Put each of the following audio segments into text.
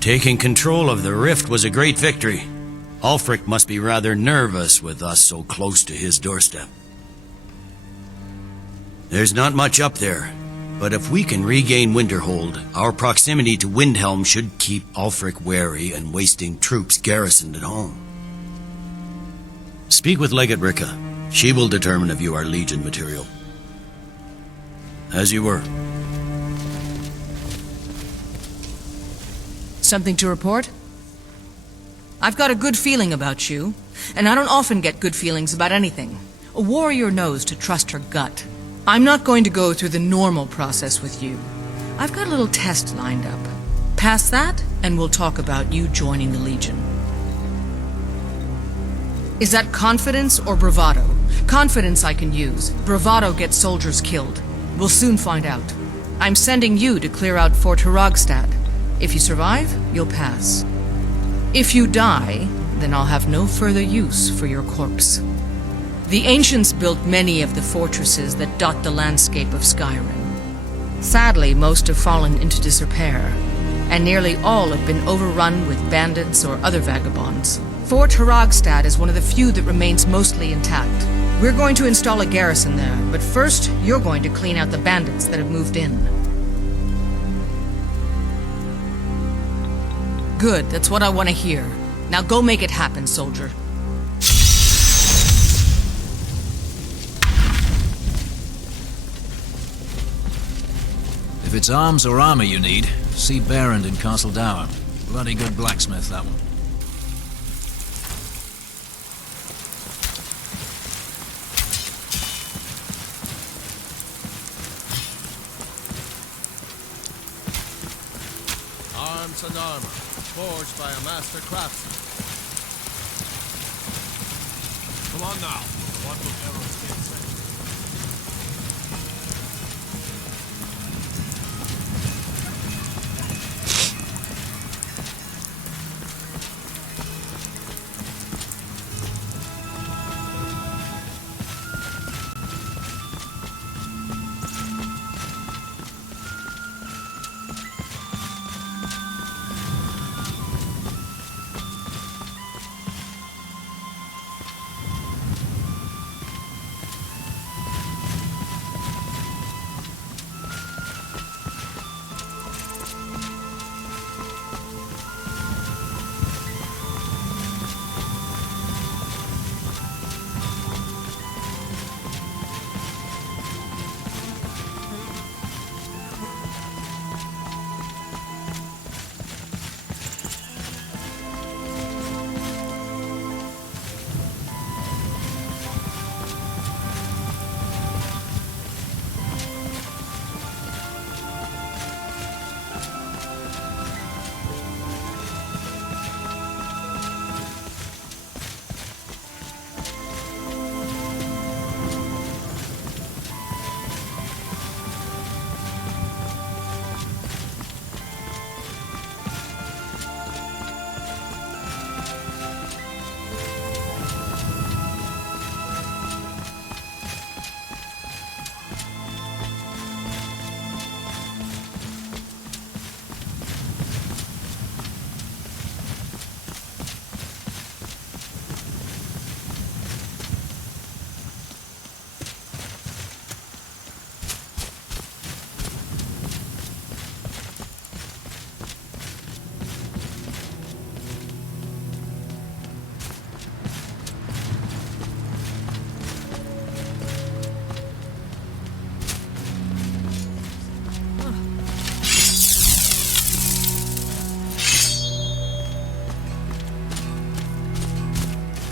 Taking control of the rift was a great victory. Ulfric must be rather nervous with us so close to his doorstep. There's not much up there, but if we can regain Winterhold, our proximity to Windhelm should keep Ulfric wary and wasting troops garrisoned at home. Speak with Legate Ricka. She will determine if you are Legion material. As you were. Something to report? I've got a good feeling about you, and I don't often get good feelings about anything. A warrior knows to trust her gut. I'm not going to go through the normal process with you. I've got a little test lined up. Pass that, and we'll talk about you joining the Legion. Is that confidence or bravado? Confidence I can use. Bravado gets soldiers killed. We'll soon find out. I'm sending you to clear out Fort Hraggstad. If you survive, you'll pass. If you die, then I'll have no further use for your corpse. The ancients built many of the fortresses that dot the landscape of Skyrim. Sadly, most have fallen into disrepair, and nearly all have been overrun with bandits or other vagabonds. Fort Hraggstad is one of the few that remains mostly intact. We're going to install a garrison there, but first, you're going to clean out the bandits that have moved in. Good, that's what I want to hear. Now go make it happen, soldier. If it's arms or armor you need, see Berend in Castle Dower. Bloody good blacksmith, that one. Arms and armor, forged by a master craftsman. Come on now, what will arrows get sent?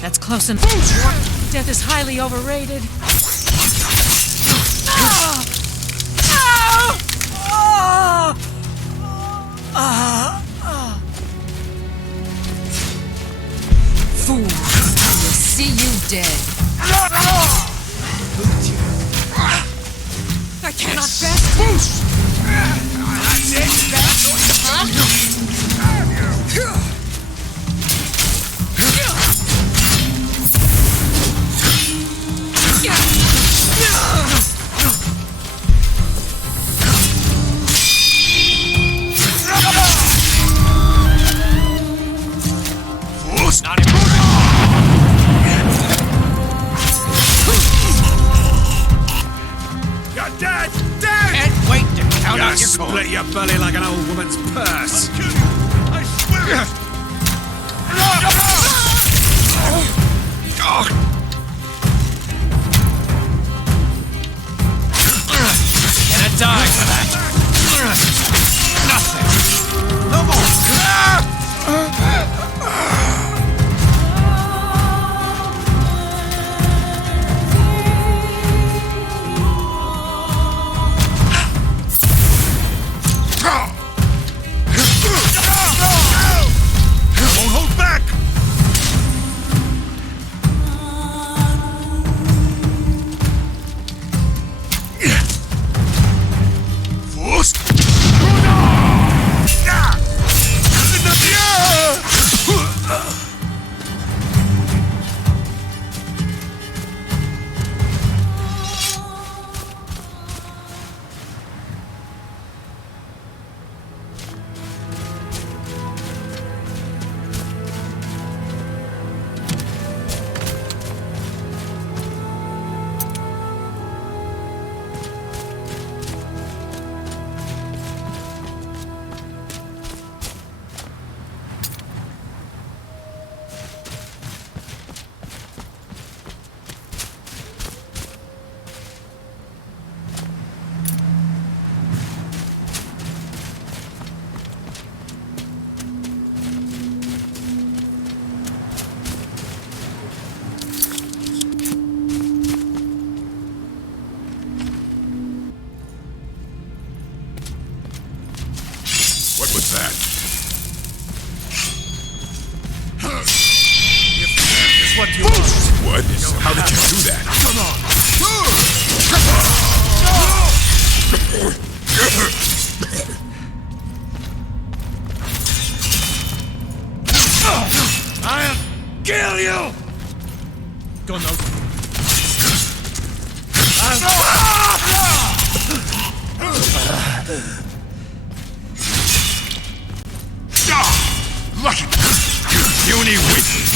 That's close enough. Death is highly overrated. Fool, I will see you dead. I cannot best. split your belly like an old woman's purse. I'll kill you! I swear it! Gonna die for that. Nothing. No more. Won't hold back! What was that? If that is what you want, What? How did you do that? come on! I'll kill you! Don't know. Lucky! You puny weakling!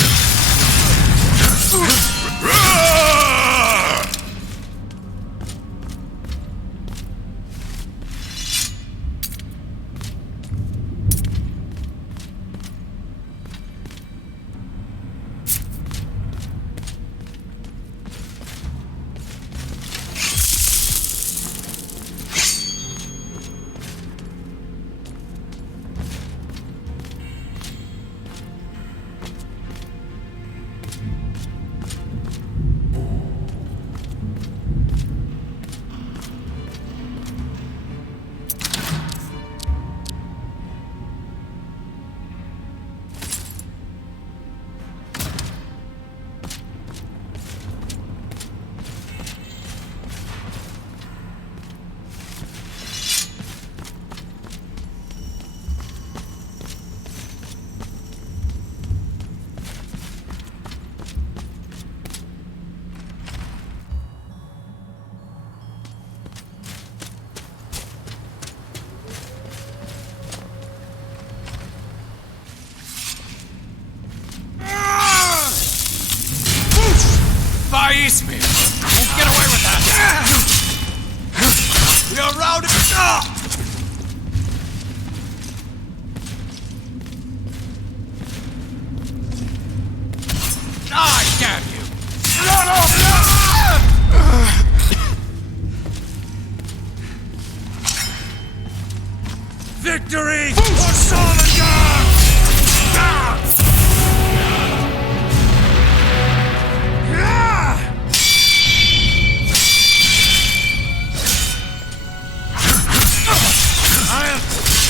Face me! Won't get away with that! You're routed! Die, damn you! Victory for Soldier! I'll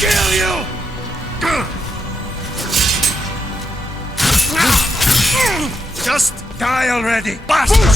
kill you! Just die already, bastard!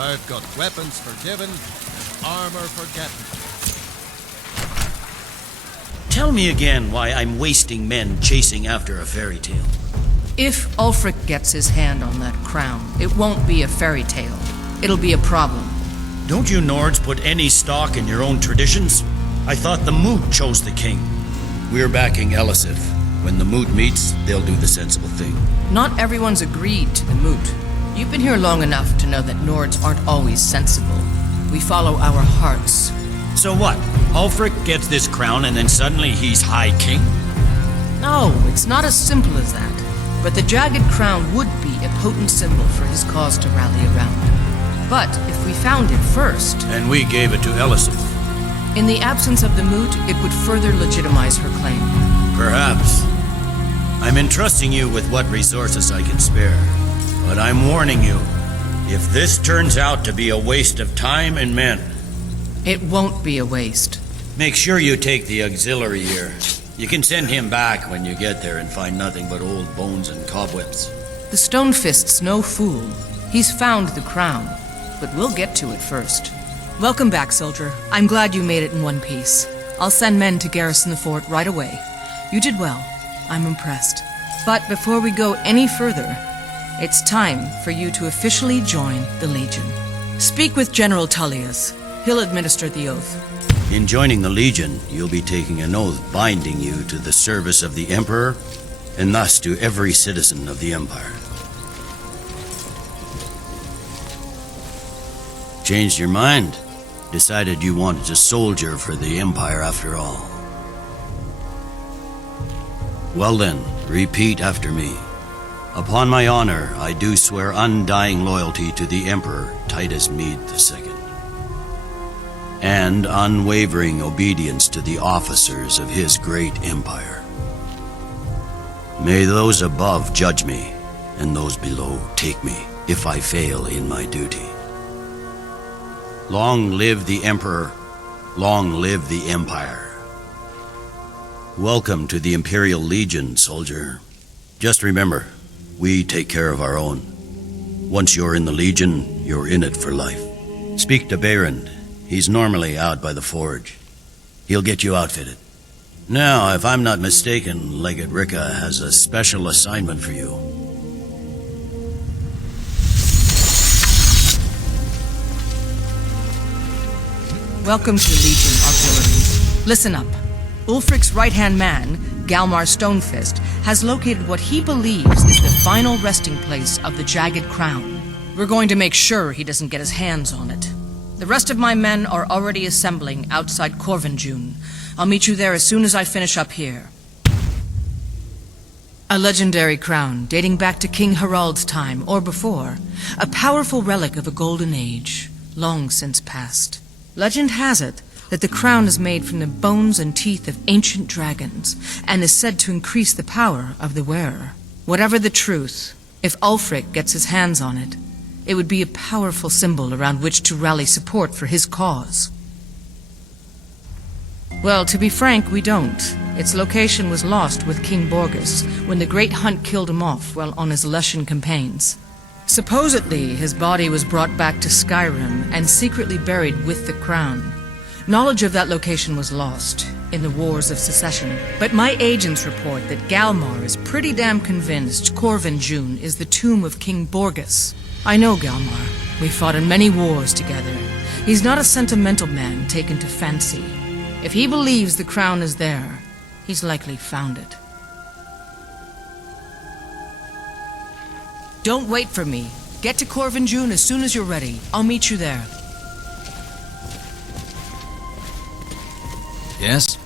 I've got weapons for giving, armor for getting. Tell me again why I'm wasting men chasing after a fairy tale. If Ulfric gets his hand on that crown, it won't be a fairy tale. It'll be a problem. Don't you Nords put any stock in your own traditions? I thought the Moot chose the king. We're backing Elisif. When the Moot meets, they'll do the sensible thing. Not everyone's agreed to the moot. You've been here long enough to know that Nords aren't always sensible. We follow our hearts. So what? Ulfric gets this crown and then suddenly he's High King? No, it's not as simple as that. But the jagged crown would be a potent symbol for his cause to rally around. But if we found it first... And we gave it to Elisif. In the absence of the moot, it would further legitimize her claim. Perhaps. I'm entrusting you with what resources I can spare. But I'm warning you, if this turns out to be a waste of time and men... It won't be a waste. Make sure you take the auxiliary here. You can send him back when you get there and find nothing but old bones and cobwebs. The Stonefist's no fool. He's found the crown, but we'll get to it first. Welcome back, soldier. I'm glad you made it in one piece. I'll send men to garrison the fort right away. You did well. I'm impressed. But before we go any further, it's time for you to officially join the Legion. Speak with General Tullius. He'll administer the oath. In joining the Legion, you'll be taking an oath binding you to the service of the Emperor, and thus to every citizen of the Empire. Changed your mind? Decided you wanted to soldier for the Empire after all. Well then, repeat after me. Upon my honor, I do swear undying loyalty to the Emperor Titus Mede II, and unwavering obedience to the officers of his great empire. May those above judge me, and those below take me, if I fail in my duty. Long live the Emperor, long live the Empire. Welcome to the Imperial Legion, soldier. Just remember, we take care of our own. Once you're in the Legion, you're in it for life. Speak to Behrend. He's normally out by the forge. He'll get you outfitted. Now, if I'm not mistaken, Legate Ricka has a special assignment for you. Welcome to the Legion, Auxiliary. Listen up. Ulfric's right-hand man, Galmar Stonefist, has located what he believes is the final resting place of the Jagged Crown. We're going to make sure he doesn't get his hands on it. The rest of my men are already assembling outside Korvanjund. I'll meet you there as soon as I finish up here. A legendary crown dating back to King Harald's time or before. A powerful relic of a golden age, long since past. Legend has it that the crown is made from the bones and teeth of ancient dragons and is said to increase the power of the wearer. Whatever the truth, if Ulfric gets his hands on it, it would be a powerful symbol around which to rally support for his cause. Well, to be frank, we don't. Its location was lost with King Borgus when the Great Hunt killed him off while on his Lushan campaigns. Supposedly, his body was brought back to Skyrim and secretly buried with the crown. Knowledge of that location was lost in the Wars of Secession, but my agents report that Galmar is pretty damn convinced Korvanjund is the tomb of King Borgus. I know Galmar. We fought in many wars together. He's not a sentimental man taken to fancy. If he believes the crown is there, he's likely found it. Don't wait for me. Get to Korvanjund as soon as you're ready. I'll meet you there. Yes?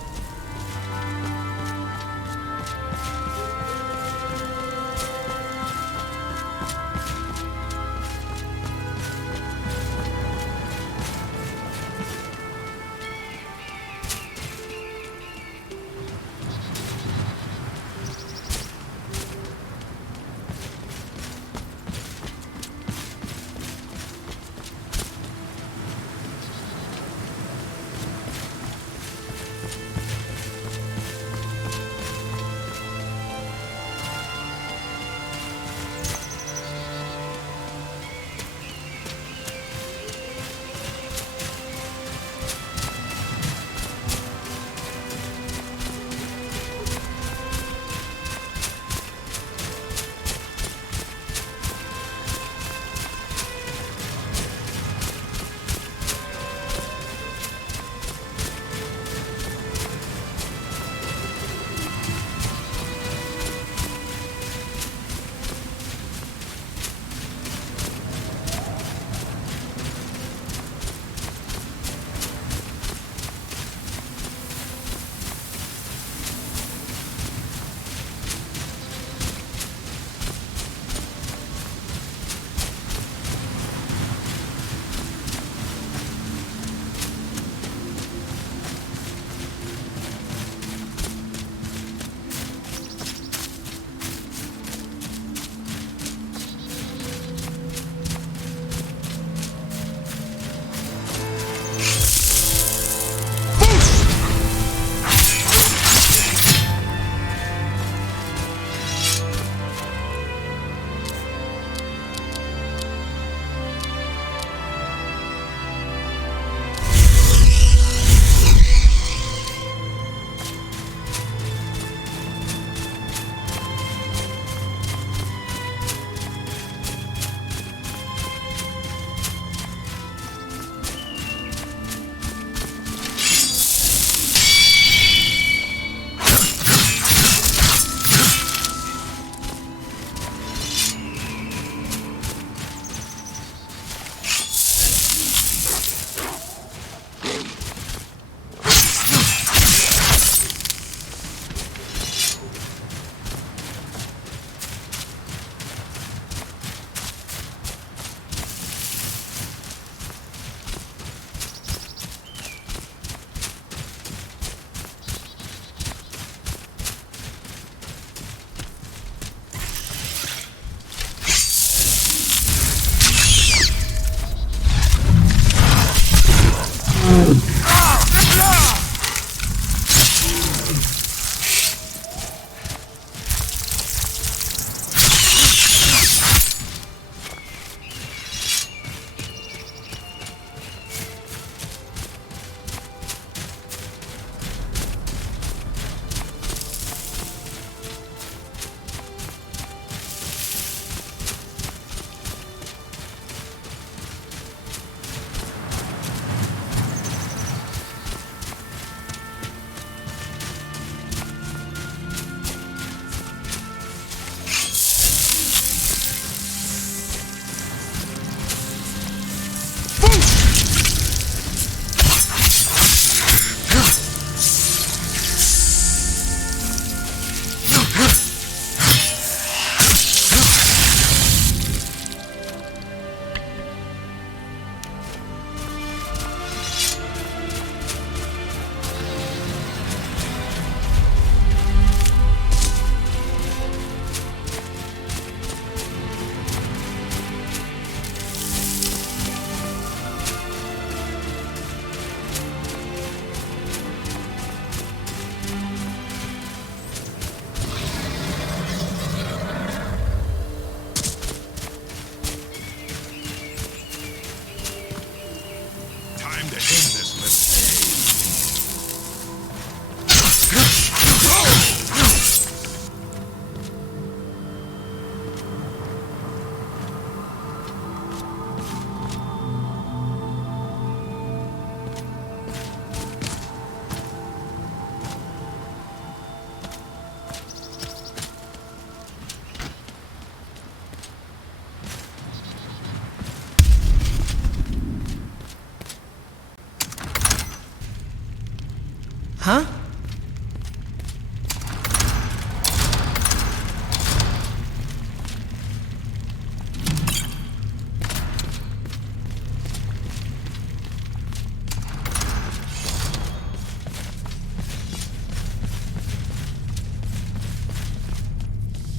Huh?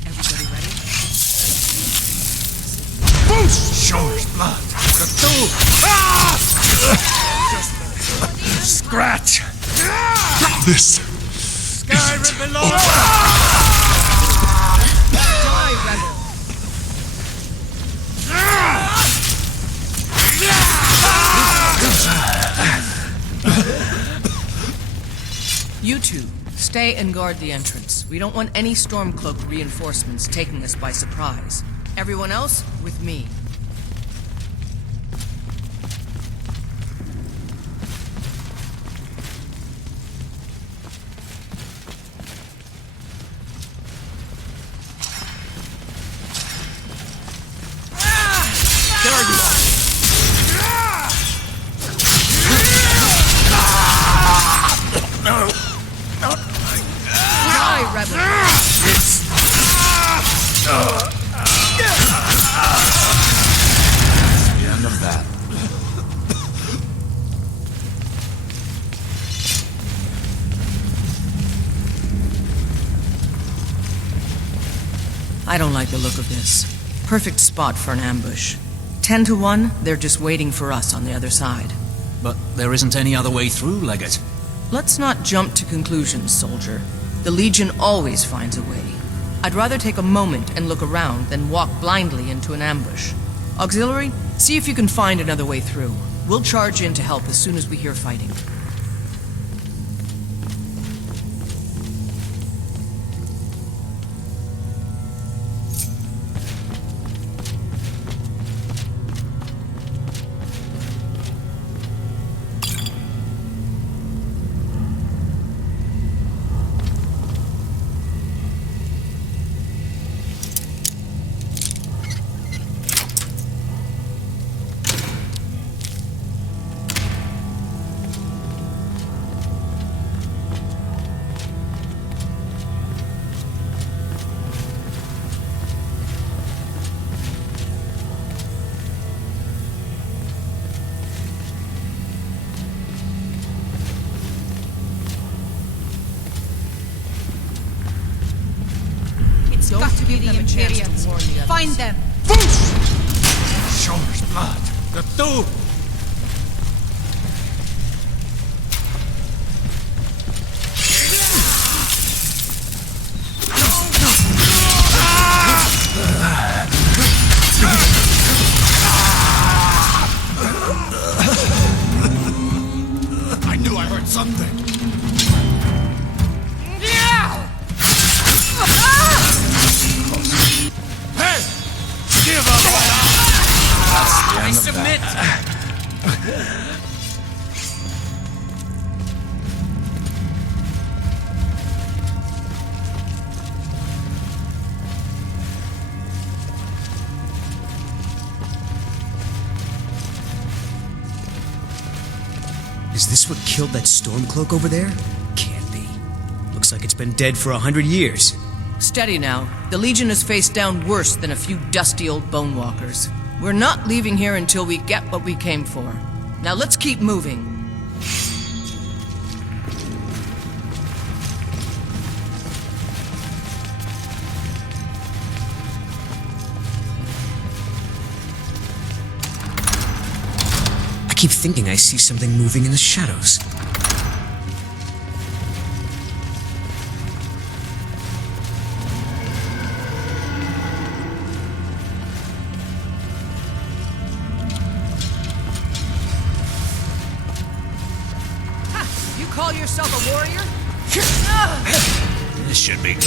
Everybody ready? Shore's blood. Scratch. This. Skyrim below! Die, rebel! You two, stay and guard the entrance. We don't want any Stormcloak reinforcements taking us by surprise. Everyone else, with me. Die, rebel! The end of that. I don't like the look of this. Perfect spot for an ambush. 10 to 1, they're just waiting for us on the other side. But there isn't any other way through, Legate. Let's not jump to conclusions, soldier. The Legion always finds a way. I'd rather take a moment and look around than walk blindly into an ambush. Auxiliary, see if you can find another way through. We'll charge in to help as soon as we hear fighting. It's got to be the Imperials. Find them. Shore's blood. The two! I knew I heard something. Hey! Give up! I submit! Is this what killed that Stormcloak over there? Can't be. Looks like it's been dead for 100 years. Steady now. The Legion has faced down worse than a few dusty old bonewalkers. We're not leaving here until we get what we came for. Now let's keep moving. I keep thinking I see something moving in the shadows. You call yourself a warrior? This should be good.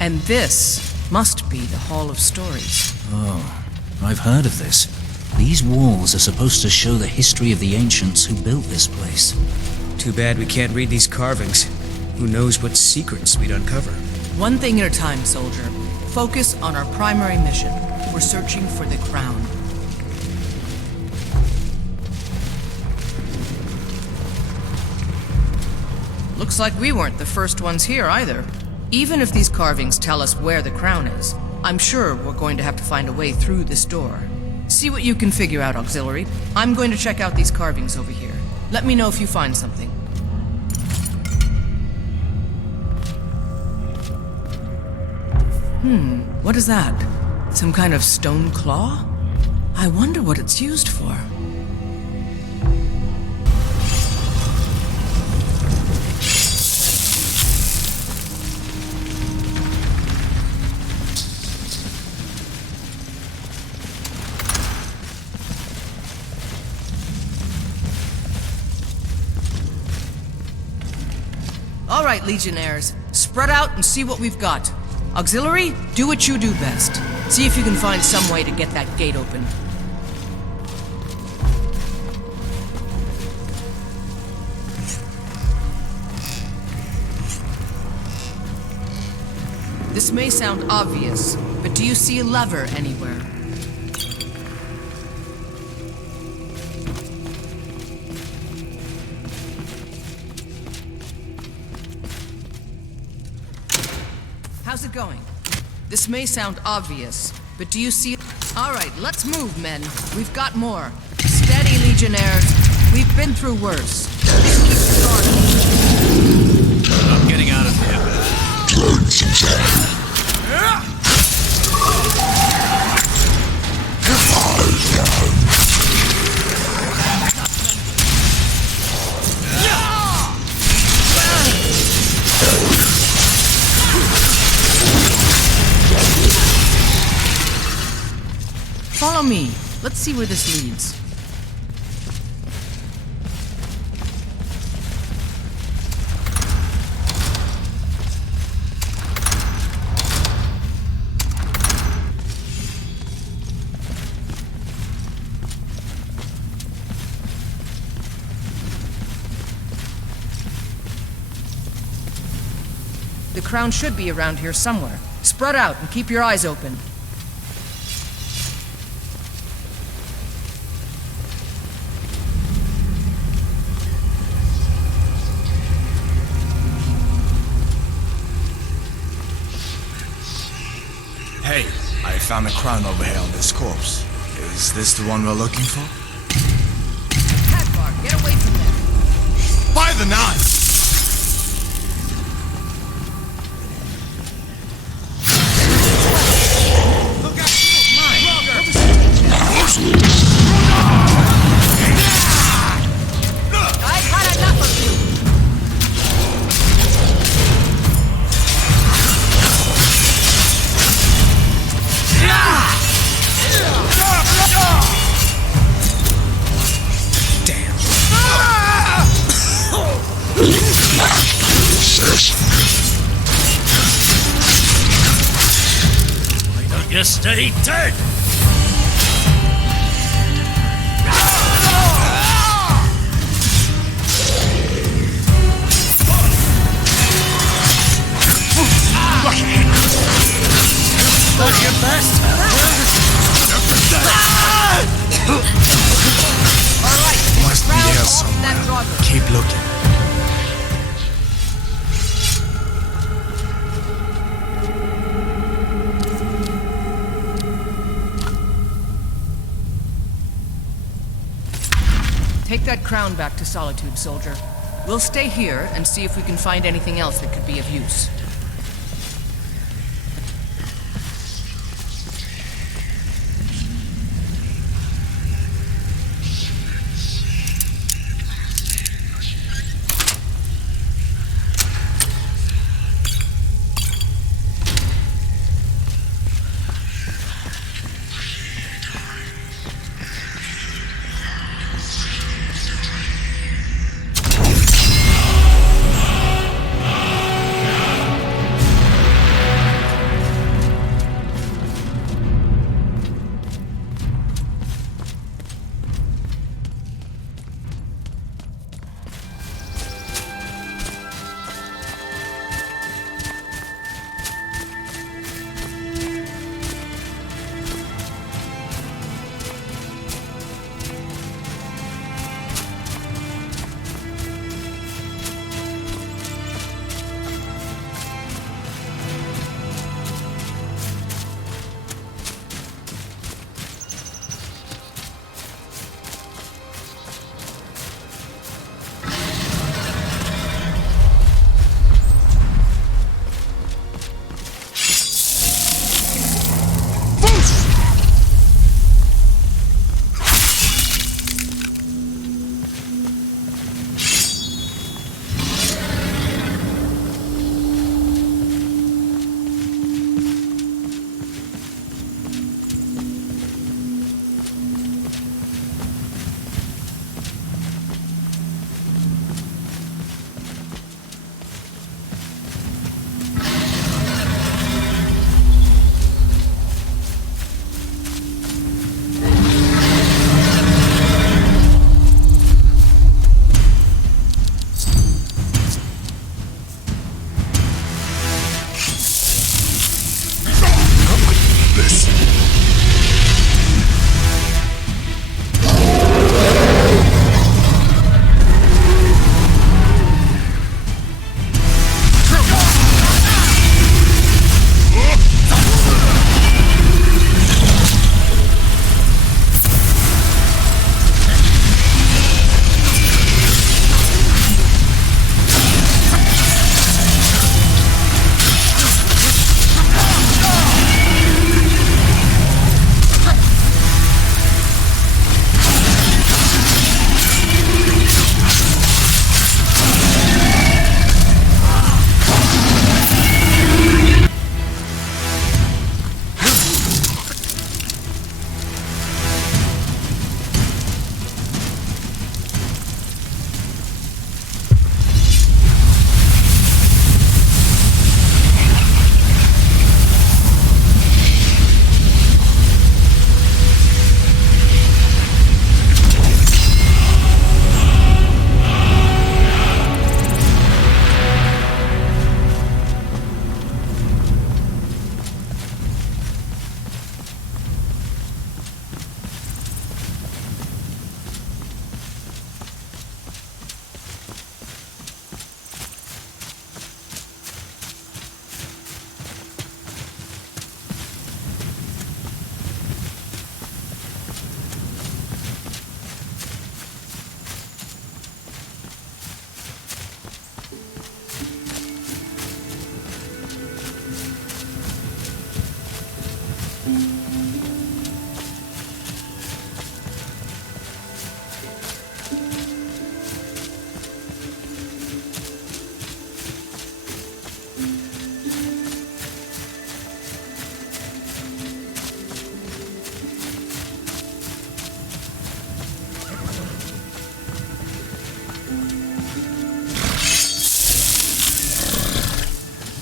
And this must be the Hall of Stories. Oh, I've heard of this. These walls are supposed to show the history of the ancients who built this place. Too bad we can't read these carvings. Who knows what secrets we'd uncover. One thing at a time, soldier. Focus on our primary mission. We're searching for the crown. Looks like we weren't the first ones here either. Even if these carvings tell us where the crown is, I'm sure we're going to have to find a way through this door. See what you can figure out, Auxiliary. I'm going to check out these carvings over here. Let me know if you find something. What is that? Some kind of stone claw? I wonder what it's used for. All right, Legionnaires. Spread out and see what we've got. Auxiliary, do what you do best. See if you can find some way to get that gate open. This may sound obvious, but do you see a lever anywhere? How's it going? This may sound obvious, but do you see... All right, let's move, men. We've got more. Steady, Legionnaires. We've been through worse. Just keep your guard up. I'm getting out of here. Follow me. Let's see where this leads. The crown should be around here somewhere. Spread out and keep your eyes open. Hey, I found a crown over here on this corpse. Is this the one we're looking for? Hadvar, get away from there. By the knife! I've had enough of you. Damn. Why don't you stay dead? Done your best. All right. Must be Round here off somewhere. that Draugr. Keep looking. Take that crown back to Solitude, soldier. We'll stay here and see if we can find anything else that could be of use.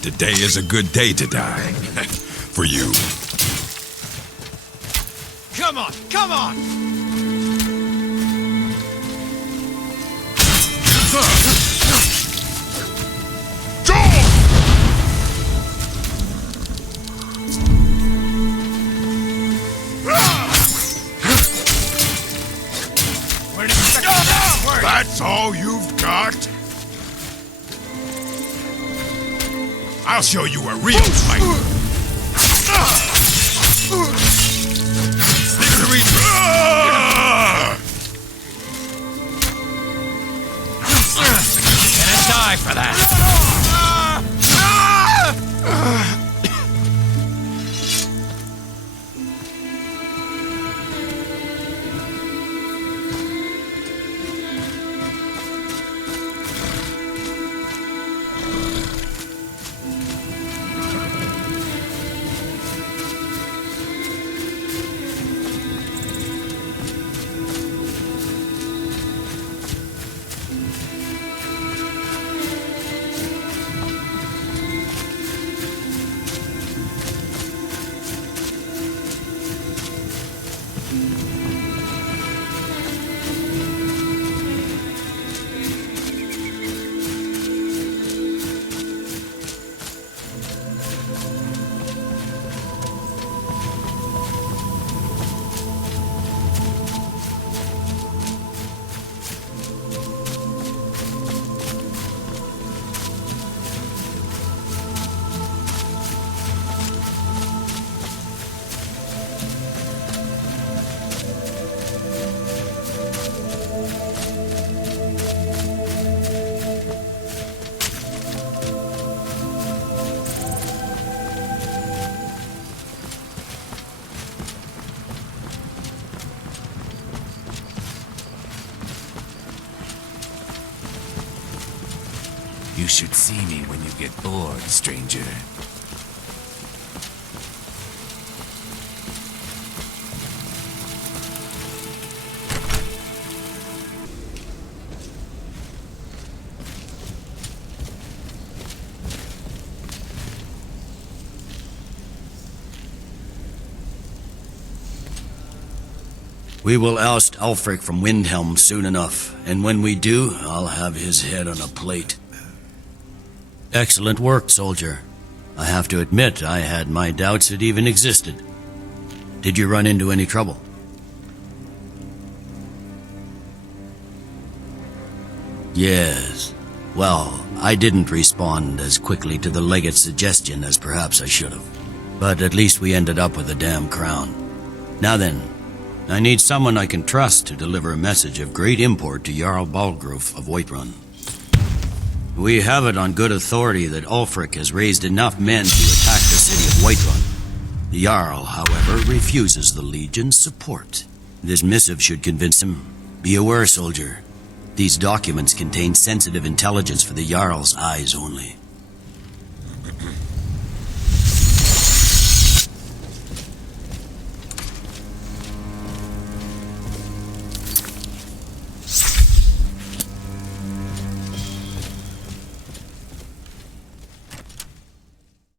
Today is a good day to die. For you. Come on, come on! That's all you've got? I'll show you a real fight. Victory! Gonna die for that! You should see me when you get bored, stranger. We will oust Ulfric from Windhelm soon enough, and when we do, I'll have his head on a plate. Excellent work, soldier. I have to admit, I had my doubts it even existed. Did you run into any trouble? Yes. Well, I didn't respond as quickly to the legate's suggestion as perhaps I should have. But at least we ended up with a damn crown. Now then, I need someone I can trust to deliver a message of great import to Jarl Balgruf of Whiterun. We have it on good authority that Ulfric has raised enough men to attack the city of Whiterun. The Jarl, however, refuses the Legion's support. This missive should convince him. Be aware, soldier. These documents contain sensitive intelligence for the Jarl's eyes only.